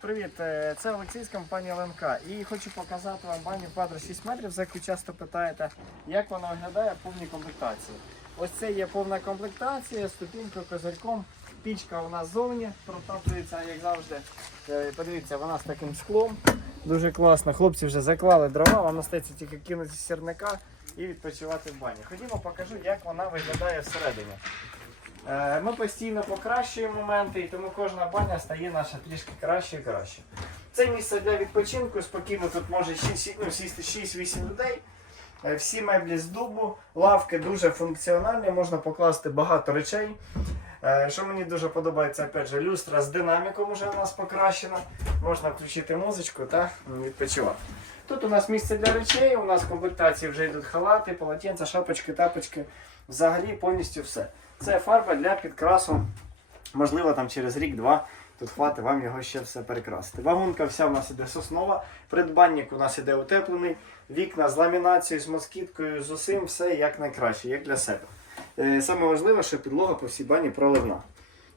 Привіт, е, це Олексій з компанії ЛМК. І хочу показати вам баню квадро 6 метрів, за яку часто питаєте, як вона виглядає в повній комплектації. Ось це є повна комплектація, ступінька, козирьком. Пічка у нас ззовні, протаплюється, як завжди. Е, Подивіться, вона з таким склом. Дуже класно. Хлопці вже заклали дрова, вам остається тільки кинути з сірника і відпочивати в бані. Ходімо, покажу, як вона виглядає всередині. Е, Ми постійно покращуємо моменти, і тому кожна баня стає наша трішки краще і краще. Це місце для відпочинку, спокійно тут може ну, сісти 6-8 людей. Е, Всі меблі з дубу, лавки дуже функціональні, можна покласти багато речей. Е, Що мені дуже подобається, опять же, люстра з динаміком вже у нас покращена. Можна включити музичку та відпочивати. Тут у нас місце для речей, у нас в комплектації вже йдуть халати, полотенця, шапочки, тапочки. Взагалі повністю все. Це фарба для підкрасу. Можливо, там через рік-два тут хватить вам його ще все перекрасити. Вагонка вся у нас іде соснова, придбанник у нас іде утеплений, вікна з ламінацією, з москіткою, з усім, все як найкраще, як для себе. Е, Саме важливе, підлога по всій бані проливна.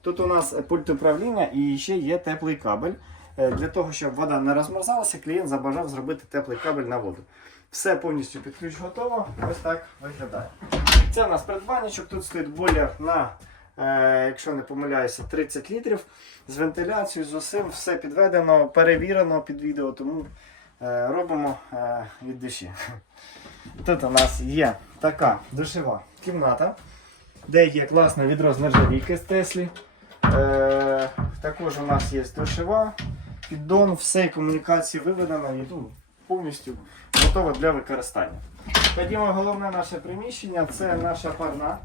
Тут у нас пульт управління і ще є теплий кабель. Е, Для того, щоб вода не розмерзалася, клієнт забажав зробити теплий кабель на воду. Все повністю під ключ готово. Ось так виглядає. Це у нас придбанничок, тут стоїть бойлер на, е, якщо не помиляюся, 30 літрів. З вентиляцією, з усім, все підведено, перевірено під відео, тому е, робимо е, від душі. Тут у нас є така душева кімната, де є класне відро з нержавійки з Теслі. Е, також у нас є душева, піддон, все комунікації виведено і ну, повністю готово для використання. Ходімо, головне наше приміщення це наша парна.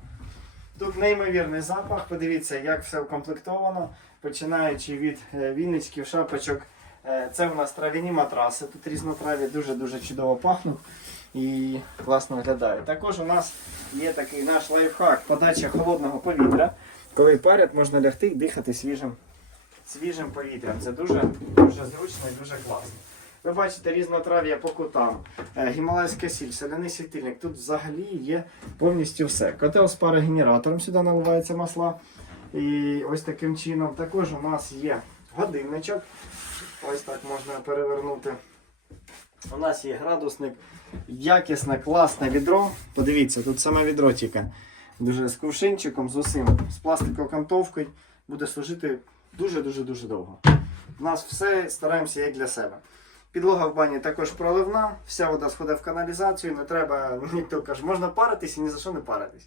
Тут неймовірний запах. Подивіться, як все укомплектовано, починаючи від е, вінничків, шапочок. Е, Це у нас трав'яні матраси. Тут різнотраві дуже-дуже чудово пахнуть і класно виглядають. Також у нас є такий наш лайфхак подача холодного повітря. Коли парять, можна лягти і дихати свіжим, свіжим повітрям. Це дуже, дуже зручно і дуже класно. Ви бачите різнотрав'я по кутам, е, гімалайська сіль, соляний світильник. Тут взагалі є повністю все. Котел з парогенератором сюди наливається масла. І ось таким чином. Також у нас є годинничок. Ось так можна перевернути. У нас є градусник, якісне, класне відро. Подивіться, тут саме відро тільки. Дуже з кувшинчиком, з усім, з пластиковою окантовкою. Буде служити дуже-дуже дуже довго. У нас все стараємося як для себе. Підлога в бані також проливна, вся вода сходить в каналізацію, не треба, ніхто каже, можна паритись і ні за що не паритись.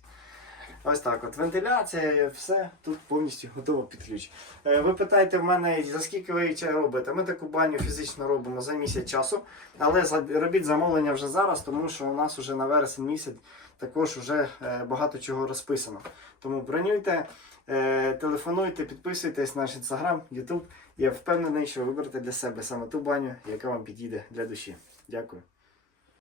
Ось так от. Вентиляція, все тут повністю готово під ключ. Е, Ви питаєте в мене, за скільки ви її робите? Ми таку баню фізично робимо за місяць часу, але робіть замовлення вже зараз, тому що у нас вже на вересень місяць також вже е, багато чого розписано. Тому бронюйте, е, телефонуйте, підписуйтесь на наш інстаграм, ютуб. Я впевнений, що виберете для себе саме ту баню, яка вам підійде для душі. Дякую.